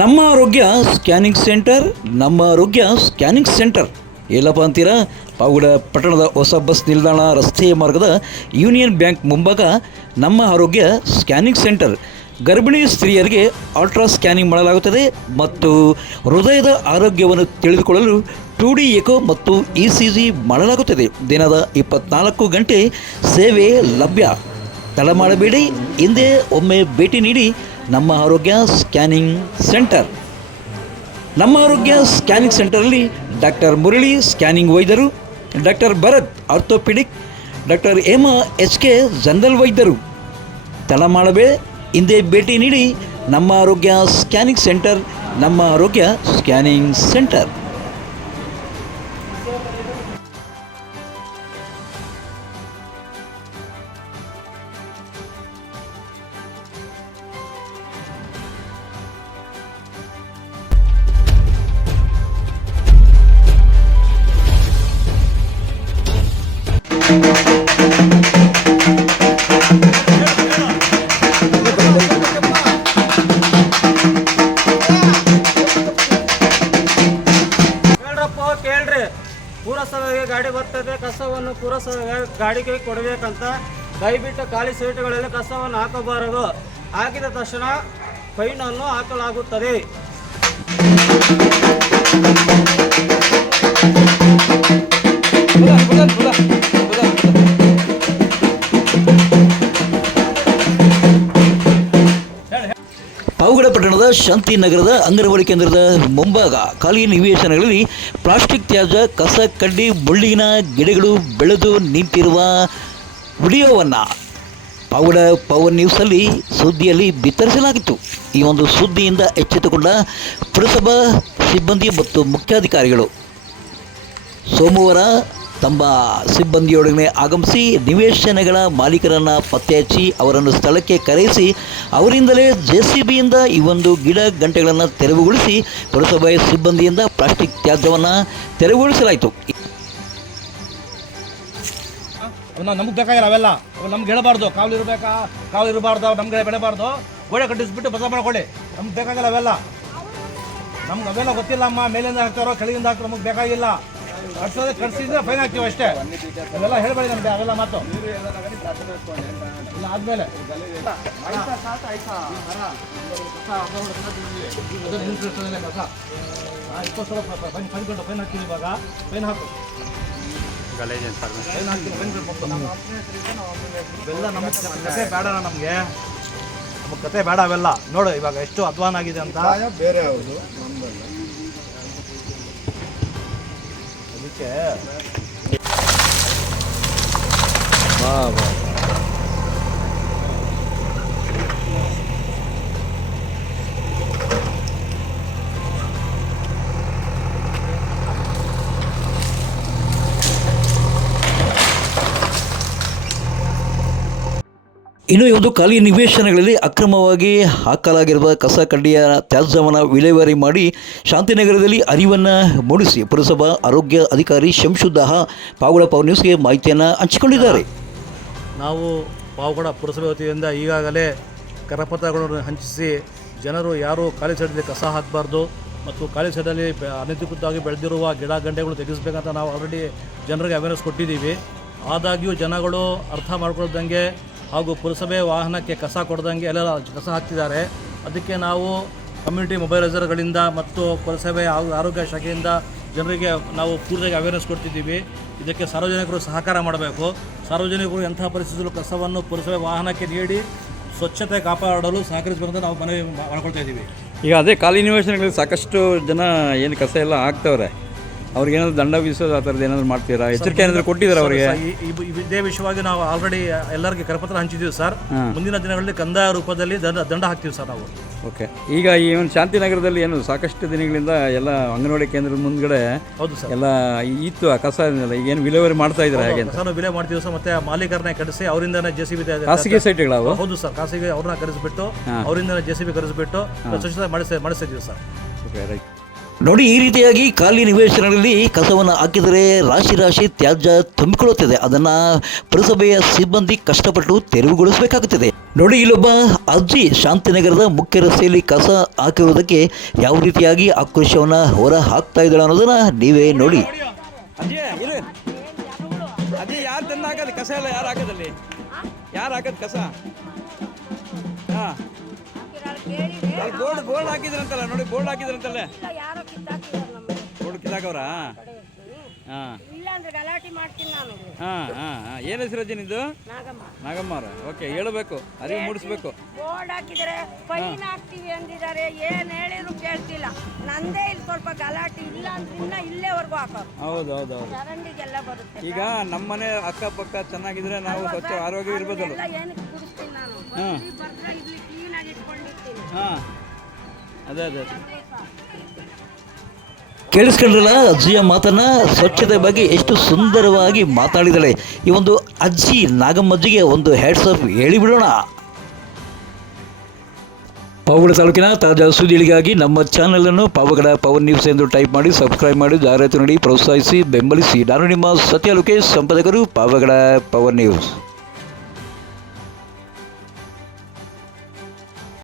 ನಮ್ಮ ಆರೋಗ್ಯ scanning centre, ನಮ್ಮ ಆರೋಗ್ಯ ಸ್ಕ್ಯಾನಿಂಗ್ ಸೆಂಟರ್. ಎಲ್ಲಪ್ಪ ಅಂತೀರಾ? ಪಾವಗಡ ಪಟ್ಟಣದ ಹೊಸ ಬಸ್ ನಿಲ್ದಾಣ ರಸ್ತೆಯ ಮಾರ್ಗದ ಯೂನಿಯನ್ ಬ್ಯಾಂಕ್ ಮುಂಭಾಗ ನಮ್ಮ ಆರೋಗ್ಯ ಸ್ಕ್ಯಾನಿಂಗ್ ಸೆಂಟರ್. ಗರ್ಭಿಣಿ ಸ್ತ್ರೀಯರಿಗೆ ಅಲ್ಟ್ರಾ ಸ್ಕ್ಯಾನಿಂಗ್ ಮಾಡಲಾಗುತ್ತದೆ ಮತ್ತು ಹೃದಯದ ಆರೋಗ್ಯವನ್ನು ತಿಳಿದುಕೊಳ್ಳಲು ಟು ಡಿ ಎಕೋ ಮತ್ತು ಇ ಸಿ ಜಿ ಮಾಡಲಾಗುತ್ತದೆ. ದಿನದ ಇಪ್ಪತ್ನಾಲ್ಕು ಗಂಟೆ ಸೇವೆ ಲಭ್ಯ. ತಡ ಮಾಡಬೇಡಿ, ಹಿಂದೆ ಒಮ್ಮೆ ಭೇಟಿ ನೀಡಿ ನಮ್ಮ ಆರೋಗ್ಯ ಸ್ಕ್ಯಾನಿಂಗ್ ಸೆಂಟರ್. ನಮ್ಮ ಆರೋಗ್ಯ ಸ್ಕ್ಯಾನಿಂಗ್ ಸೆಂಟರಲ್ಲಿ ಡಾಕ್ಟರ್ ಮುರಳಿ ಸ್ಕ್ಯಾನಿಂಗ್ ವೈದ್ಯರು, doctor Bharat orthopaedic, doctor Hema H K general ವೈದ್ಯರು. ತಳಮಾಳವೇ ಹಿಂದೆ ಭೇಟಿ ನೀಡಿ ನಮ್ಮ ಆರೋಗ್ಯ ಸ್ಕ್ಯಾನಿಂಗ್ ಸೆಂಟರ್, ನಮ್ಮ ಆರೋಗ್ಯ ಸ್ಕ್ಯಾನಿಂಗ್ ಸೆಂಟರ್. ಪುರಸಭೆಗೆ ಗಾಡಿ ಬರ್ತದೆ, ಕಸವನ್ನು ಪುರಸಭೆ ಗಾಡಿಗೆ ಕೊಡಬೇಕಂತ ದಯವಿಟ್ಟು ಖಾಲಿ ಸೀಟುಗಳಲ್ಲಿ ಕಸವನ್ನು ಹಾಕಬಾರದು. ಹಾಕಿದ ತಕ್ಷಣ ಫೈನನ್ನು ಹಾಕಲಾಗುತ್ತದೆ. ಪಾವಗಡ ಪಟ್ಟಣದ ಶಾಂತಿನಗರದ ಅಂಗನವಾಡಿ ಕೇಂದ್ರದ ಮುಂಭಾಗ ಖಾಲಿ ನಿವೇಶನಗಳಲ್ಲಿ ಪ್ಲಾಸ್ಟಿಕ್ ತ್ಯಾಜ್ಯ, ಕಸ, ಕಡ್ಡಿ, ಮುಳ್ಳಿನ ಗಿಡಗಳು ಬೆಳೆದು ನಿಂತಿರುವ ವಿಡಿಯೋವನ್ನು ಪಾವಗಡ ಪವರ್ ನ್ಯೂಸಲ್ಲಿ ಸುದ್ದಿಯಲ್ಲಿ ಬಿತ್ತರಿಸಲಾಗಿತ್ತು. ಈ ಒಂದು ಸುದ್ದಿಯಿಂದ ಎಚ್ಚೆತ್ತುಕೊಂಡ ಪುರಸಭಾ ಸಿಬ್ಬಂದಿ ಮತ್ತು ಮುಖ್ಯಾಧಿಕಾರಿಗಳು. ಸೋಮವಾರ ತಮ್ಮ ಸಿಬ್ಬಂದಿಯೊಡನೆ ಆಗಮಿಸಿ ನಿವೇಶನಗಳ ಮಾಲೀಕರನ್ನು ಪತ್ತೆ ಹಚ್ಚಿ ಅವರನ್ನು ಸ್ಥಳಕ್ಕೆ ಕರೆಸಿ ಅವರಿಂದಲೇ ಜೆ ಸಿ ಬಿಯಿಂದ ಈ ಒಂದು ಗಿಡ ಗಂಟೆಗಳನ್ನು ತೆರವುಗೊಳಿಸಿ ಪುರಸಭೆಯ ಸಿಬ್ಬಂದಿಯಿಂದ ಪ್ಲಾಸ್ಟಿಕ್ ತ್ಯಾಜ್ಯವನ್ನು ತೆರವುಗೊಳಿಸಲಾಯಿತು. ನಮಗೆ ಬೇಕಾಗಿಲ್ಲ ಅವೆಲ್ಲ. ಅವು ನಮ್ಗೆ ಹೇಳಬಾರ್ದು. ಕಾವಲು ಇರಬೇಕಾ? ಕಾವಲು ಇರಬಾರ್ದು. ನಮ್ಗೆ ಬೆಳೆಬಾರ್ದು ಗೋಡೆ ಕಟ್ಟಿಸ್ಬಿಟ್ಟು ಬದಲ ಮಾಡ್ಕೊಳ್ಳಿ ನಮ್ಗೆ ಬೇಕಾಗಿಲ್ಲ ಅವೆಲ್ಲ. ನಮ್ಗೆ ಅವೆಲ್ಲ ಗೊತ್ತಿಲ್ಲ ಅಮ್ಮ. ಮೇಲಿಂದ ಹಾಕ್ತಾರೋ, ಕೆಳಗಿಂದ ಹಾಕ್ತಾರೋ ನಮ್ಗೆ ಬೇಕಾಗಿಲ್ಲ. ಕಟ್ಸೋದೇ ಕಟ್ಸಿದ್ರೆ ಫೈನ್ ಹಾಕ್ತೀವಿ ಅಷ್ಟೇ. ಅದೆಲ್ಲ ಹೇಳ್ಬೇಡಿ ನಮ್ಗೆ ಅವೆಲ್ಲ ಮಾತು. ಇಲ್ಲ ಆದ್ಮೇಲೆ. ಇಪ್ಪತ್ತು ಸಾವಿರ ಫೈನ್ ಫೈನ್ ಕೊಟ್ಟು ಫೈನ್ ಹಾಕ್ತೀವಿ ಇವಾಗ ಫೈನ್ ಹಾಕು ಫೈನ್ ಹಾಕ್ತೀವಿ ಫೈನ್ ಇವೆಲ್ಲ ಕತೆ ಬೇಡ ನಮಗೆ. ನಮಗೆ ಕತೆ ಬೇಡ ಅವೆಲ್ಲ. ನೋಡು ಇವಾಗ ಎಷ್ಟು ಅಧ್ವಾನ ಆಗಿದೆ ಅಂತ. ಬೇರೆ ಹೌದು ನಮ್ದಲ್ಲ ಅದಕ್ಕೆ ಇನ್ನು ಈ ಒಂದು ಖಾಲಿ ನಿವೇಶನಗಳಲ್ಲಿ ಅಕ್ರಮವಾಗಿ ಹಾಕಲಾಗಿರುವ ಕಸ ಕಡ್ಡಿಯ ತ್ಯಾಜ್ಯವನ್ನು ವಿಲೇವಾರಿ ಮಾಡಿ ಶಾಂತಿನಗರದಲ್ಲಿ ಅರಿವನ್ನು ಮೂಡಿಸಿ ಪುರಸಭಾ ಆರೋಗ್ಯ ಅಧಿಕಾರಿ ಶಂಶುದ್ದಾಹ ಪಾವಗಡ ಪವರ್ ನ್ಯೂಸ್ಗೆ ಮಾಹಿತಿಯನ್ನು ಹಂಚಿಕೊಂಡಿದ್ದಾರೆ. ನಾವು ಪಾವಗಡ ಪುರಸಭೆ ವತಿಯಿಂದ ಈಗಾಗಲೇ ಕರಪತ್ರಗಳನ್ನು ಹಂಚಿಸಿ ಜನರು ಯಾರು ಖಾಲಿ ಸೈಡಲ್ಲಿ ಕಸ ಹಾಕಬಾರ್ದು ಮತ್ತು ಖಾಲಿ ಸೈಡಲ್ಲಿ ಅನಧಿಕೃತವಾಗಿ ಬೆಳೆದಿರುವ ಗಿಡ ಗಂಟೆಗಳು ತೆಗೆಸಬೇಕಂತ ನಾವು ಆಲ್ರೆಡಿ ಜನರಿಗೆ ಅವೇರ್ನೆಸ್ ಕೊಟ್ಟಿದ್ದೀವಿ. ಆದಾಗ್ಯೂ ಜನಗಳು ಅರ್ಥ ಮಾಡ್ಕೊಳ್ದಂಗೆ ಹಾಗೂ ಪುರಸಭೆ ವಾಹನಕ್ಕೆ ಕಸ ಕೊಡ್ದಂಗೆ ಎಲ್ಲ ಕಸ ಹಾಕ್ತಿದ್ದಾರೆ. ಅದಕ್ಕೆ ನಾವು ಕಮ್ಯುನಿಟಿ ಮೊಬೈಲೈಸರ್ಗಳಿಂದ ಮತ್ತು ಪುರಸಭೆ ಆರೋಗ್ಯ ಶಾಖೆಯಿಂದ ಜನರಿಗೆ ನಾವು ಪೂರ್ತಿಯಾಗಿ ಅವೇರ್ನೆಸ್ ಕೊಡ್ತಿದ್ದೀವಿ. ಇದಕ್ಕೆ ಸಾರ್ವಜನಿಕರು ಸಹಕಾರ ಮಾಡಬೇಕು. ಸಾರ್ವಜನಿಕರು ಎಂಥ ಪರಿಸ್ಥಿತಿಯಲ್ಲೂ ಕಸವನ್ನು ಪುರಸಭೆ ವಾಹನಕ್ಕೆ ನೀಡಿ ಸ್ವಚ್ಛತೆ ಕಾಪಾಡಲು ಸಹಕರಿಸಬೇಕಂತ ನಾವು ಮನವಿ ಮಾಡ್ಕೊಳ್ತಾ ಇದ್ದೀವಿ. ಈಗ ಅದೇ ಖಾಲಿ ನಿವೇಶನಗಳಲ್ಲಿ ಸಾಕಷ್ಟು ಜನ ಏನು ಕಸ ಎಲ್ಲ ಹಾಕ್ತವ್ರೆ. ಅವ್ರಿಗೆ ಏನಾದ್ರು ದಂಡ ವಿಧಿಸೋದು ಆ ಥರದ್ದು ಏನಾದರೂ ಮಾಡ್ತೀರಾ? ಎಚ್ಚರಿಕೆ ಏನಾದರೂ ಕೊಟ್ಟಿದ್ದಾರೆ ಅವರಿಗೆ? ಇದೇ ವಿಷಯವಾಗಿ ನಾವು ಆಲ್ರೆಡಿ ಎಲ್ಲರಿಗೆ ಕರಪತ್ರ ಹಂಚಿದ್ದೀವಿ ಸರ್. ಮುಂದಿನ ದಿನಗಳಲ್ಲಿ ಕಂದಾಯ ರೂಪದಲ್ಲಿ ದಂಡ ದಂಡ ಹಾಕ್ತೀವಿ ಸರ್ ನಾವು. ಓಕೆ. ಈಗ ಈ ಒಂದು ಶಾಂತಿನಗರದಲ್ಲಿ ಏನು ಸಾಕಷ್ಟು ದಿನಗಳಿಂದ ಎಲ್ಲ ಅಂಗನವಾಡಿ ಕೇಂದ್ರದ ಮುಂದ್ಗಡೆ ಹೌದು ಸರ್. ಎಲ್ಲ ಇತ್ತು ಆ ಕಸ ಏನಿಲ್ಲ ಈಗ ಏನು ವಿಲೇವಾರಿ ಮಾಡ್ತಾ ಇದ್ದಾರೆ ಹಾಗೆ ಸರ್ ವಿಲೆ ಮಾಡ್ತೀವಿ ಸರ್ ಮತ್ತೆ ಮಾಲೀಕರನ್ನ ಕರೆಸಿ ಅವರಿಂದನೇ ಜೆ ಸಿ ಬಿ ಖಾಸಗಿ ಸೈಟ್ಗಳು ಹೌದು ಸರ್ ಖಾಸಗಿ ಅವ್ರನ್ನ ಕರೆಸಿಬಿಟ್ಟು ಅವರಿಂದನೇ ಜೆ ಸಿ ಬಿ ಕರೆಸಿಬಿಟ್ಟು ಸ್ವಚ್ಛತೆ ಮಾಡಿಸಿ ಮಾಡಿಸ್ತಿದ್ದೀವಿ ಸರ್. Okay right. ನೋಡಿ ಈ ರೀತಿಯಾಗಿ ಖಾಲಿ ನಿವೇಶನಗಳಲ್ಲಿ ಕಸವನ್ನು ಹಾಕಿದರೆ ರಾಶಿ ರಾಶಿ ತ್ಯಾಜ್ಯ ತುಂಬಿಕೊಳ್ಳುತ್ತದೆ. ಅದನ್ನು ಪುರಸಭೆಯ ಸಿಬ್ಬಂದಿ ಕಷ್ಟಪಟ್ಟು ತೆರವುಗೊಳಿಸಬೇಕಾಗುತ್ತದೆ. ನೋಡಿ ಇಲ್ಲೊಬ್ಬ ಅಜ್ಜಿ ಶಾಂತಿನಗರದ ಮುಖ್ಯ ರಸ್ತೆಯಲ್ಲಿ ಕಸ ಹಾಕಿರುವುದಕ್ಕೆ ಯಾವ ರೀತಿಯಾಗಿ ಆಕ್ರೋಶವನ್ನು ಹೊರ ಹಾಕ್ತಾ ಇದ್ದಾಳೆ ಅನ್ನೋದನ್ನ ನೀವೇ ನೋಡಿ. ಕಸ ಎಲ್ಲ ಯಾರು ಹಾಕೋದಲ್ಲಿ ಯಾರು ಹಾಕೋದು ಕಸ? ಹಾಂ. ಅಲ್ಲಿ ಬೋರ್ಡ್ ಬೋರ್ಡ್ ಹಾಕಿದ್ರಂತಲ್ಲ ನೋಡಿ ಬೋರ್ಡ್ ಹಾಕಿದ್ರಂತಲ್ಲ. ಯಾರೋ ಕಿತ್ತಾಕಿದಾರೆ ನಮ್ಮ ಬೋರ್ಡ್ ಕಿತ್ತಾಕವ್ರ? ಹಾಂ. ಇಲ್ಲ ಅಂದ್ರೆ ಗಲಾಟೆ ಮಾಡ್ತೀನಿ ನಾನು. ಹಾಂ ಹಾಂ ಹಾಂ. ಏನು ಹೆಸರು ಅಜ್ಜಿ ನಿಂದು? ನಾಗಮ್ಮ. ಅವ್ರ. ಓಕೆ ಹೇಳಬೇಕು ಅರಿವು ಮೂಡಿಸ್ಬೇಕು. ಬೋರ್ಡ್ ಹಾಕಿದ್ರೆ ಫೈನ್ ಹಾಕ್ತೀವಿ ಅಂದಿದ್ದಾರೆ ಏನ್ ಹೇಳಿದ್ರು ಕೇಳ್ತಿಲ್ಲ. ನಂದೇ ಇಲ್ಲಿ ಸ್ವಲ್ಪ ಗಲಾಟೆ ಇಲ್ಲ ಅಂದ್ರೆ ಇನ್ನ ಇಲ್ಲೇವರೆಗೂ ಹಾಕೋ ಹೌದು ಹೌದು ಹೌದು. ಚರಂಡಿಗೆಲ್ಲ ಬರುತ್ತೆ. ಈಗ ನಮ್ಮನೆ ಅಕ್ಕಪಕ್ಕ ಚೆನ್ನಾಗಿದ್ರೆ ನಾವು ಸ್ವಚ್ಛ ಆರೋಗ್ಯ ಇರ್ಬೋದಲ್ಲ ಎಲ್ಲ ಏನಕ್ಕೆ ಕುಡಿಸ್ತೀನಿ ನಾನು? ಹಾಂ. ಇಲ್ಲಿ ಬರ್ದ್ರೆ ಇಲ್ಲಿ ಹಾಂ. ಅದೇ ಅದೇ ಕೇಳಿಸ್ಕೊಂಡ್ರಲ್ಲ ಅಜ್ಜಿಯ ಮಾತನ್ನ ಸ್ವಚ್ಛತೆ ಬಗ್ಗೆ ಎಷ್ಟು ಸುಂದರವಾಗಿ ಮಾತಾಡಿದಾಳೆ. ಈ ಒಂದು ಅಜ್ಜಿ ನಾಗಮ್ಮಜ್ಜಿಗೆ ಒಂದು ಹ್ಯಾಟ್ಸ್ ಆಫ್ ಹೇಳಿಬಿಡೋಣ. ಪಾವಗಡ ತಾಲೂಕಿನ ತಾಜಾ ಸುದ್ದಿಗಳಿಗಾಗಿ ನಮ್ಮ ಚಾನಲನ್ನು ಪಾವಗಡ ಪವನ್ ನ್ಯೂಸ್ ಎಂದು ಟೈಪ್ ಮಾಡಿ ಸಬ್ಸ್ಕ್ರೈಬ್ ಮಾಡಿ ಜಾಹೀರಾತು ನೀಡಿ ಪ್ರೋತ್ಸಾಹಿಸಿ ಬೆಂಬಲಿಸಿ. ನಾನು ನಿಮ್ಮ ಸತ್ಯ ಲೋಕೇಶ್ ಸಂಪಾದಕರು ಪಾವಗಡ ಪವನ್ ನ್ಯೂಸ್